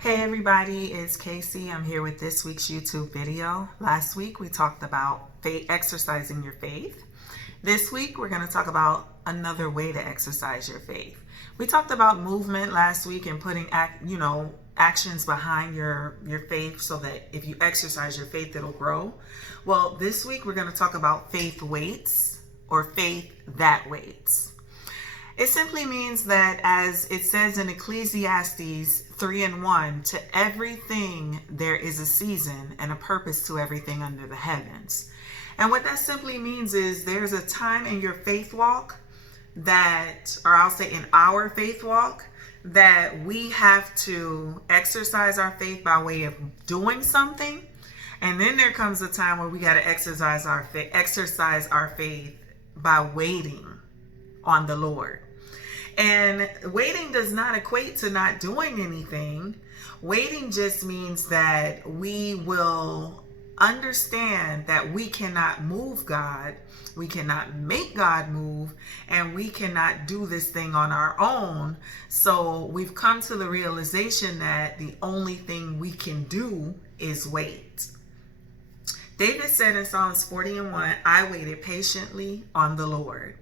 Hey everybody, it's Casey. I'm here with this week's YouTube video. Last week we talked about exercising your faith. This week we're going to talk about another way to exercise your faith. We talked about movement last week and putting actions behind your faith so that if you exercise your faith it'll grow. Well, this week we're going to talk about faith weights or faith that waits. It simply means that, as it says in Ecclesiastes 3:1, to everything there is a season and a purpose to everything under the heavens. And what that simply means is there's a time in your faith walk that, or I'll say in our faith walk, that we have to exercise our faith by way of doing something. And then there comes a time where we got to exercise our faith by waiting on the Lord. And waiting does not equate to not doing anything. Waiting just means that we will understand that we cannot move God, we cannot make God move, and we cannot do this thing on our own. So we've come to the realization that the only thing we can do is wait. David said in Psalms 40:1, I waited patiently on the Lord.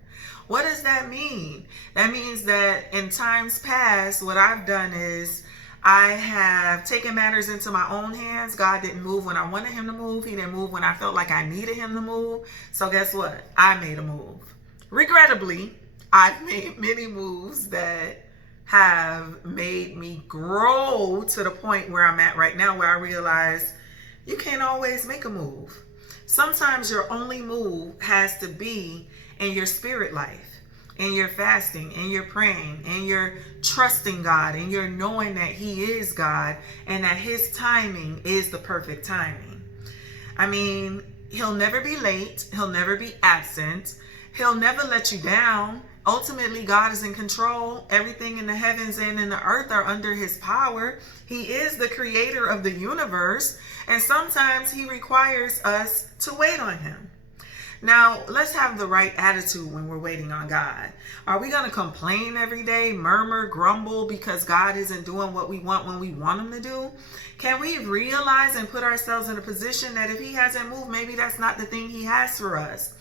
What does that mean? That means that in times past, what I've done is I have taken matters into my own hands. God didn't move when I wanted him to move. He didn't move when I felt like I needed him to move. So guess what? I made a move. Regrettably, I've made many moves that have made me grow to the point where I'm at right now, where I realize you can't always make a move. Sometimes your only move has to be in your spirit life, in your fasting, in your praying, in your trusting God, and your knowing that he is God and that his timing is the perfect timing. I mean, he'll never be late. He'll never be absent. He'll never let you down. Ultimately, God is in control. Everything in the heavens and in the earth are under his power. He is the creator of the universe. And sometimes he requires us to wait on him. Now, let's have the right attitude when we're waiting on God. Are we going to complain every day, murmur, grumble because God isn't doing what we want when we want him to do? Can we realize and put ourselves in a position that if he hasn't moved, maybe that's not the thing he has for us?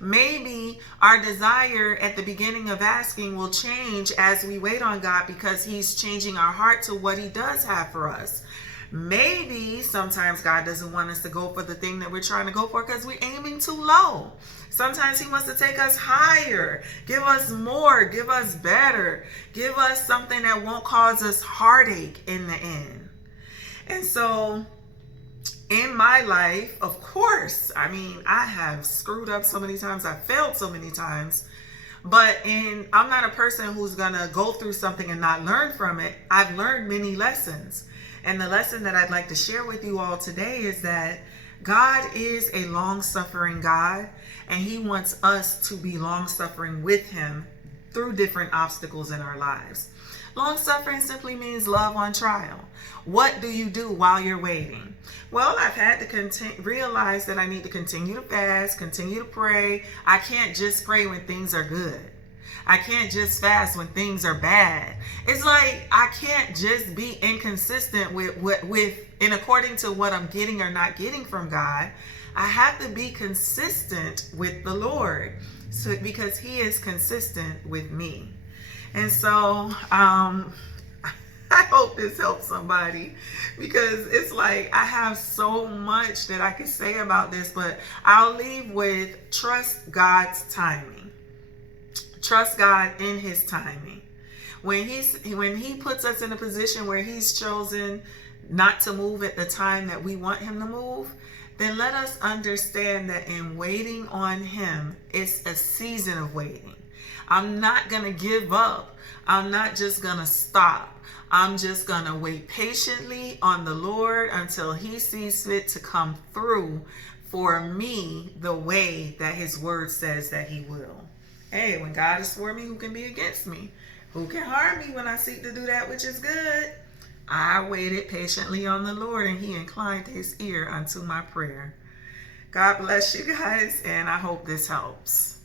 Maybe our desire at the beginning of asking will change as we wait on God because he's changing our heart to what he does have for us. Maybe sometimes God doesn't want us to go for the thing that we're trying to go for because we're aiming too low. Sometimes he wants to take us higher, give us more, give us better, give us something that won't cause us heartache in the end. And so in my life, of course, I mean, I have screwed up so many times, I've failed so many times, but I'm not a person who's gonna go through something and not learn from it. I've learned many lessons. And the lesson that I'd like to share with you all today is that God is a long-suffering God, and he wants us to be long-suffering with him through different obstacles in our lives. Long-suffering simply means love on trial. What do you do while you're waiting? Well, I've had to realize that I need to continue to fast, continue to pray. I can't just pray when things are good. I can't just fast when things are bad. It's like I can't just be inconsistent with according to what I'm getting or not getting from God. I have to be consistent with the Lord, because he is consistent with me. And so I hope this helps somebody, because it's like I have so much that I could say about this, but I'll leave with trust God's timing. Trust God in his timing. When he puts us in a position where he's chosen not to move at the time that we want him to move, then let us understand that in waiting on him, it's a season of waiting. I'm not going to give up. I'm not just going to stop. I'm just going to wait patiently on the Lord until he sees fit to come through for me the way that his word says that he will. Hey, when God is for me, who can be against me? Who can harm me when I seek to do that which is good? I waited patiently on the Lord, and he inclined his ear unto my prayer. God bless you guys, and I hope this helps.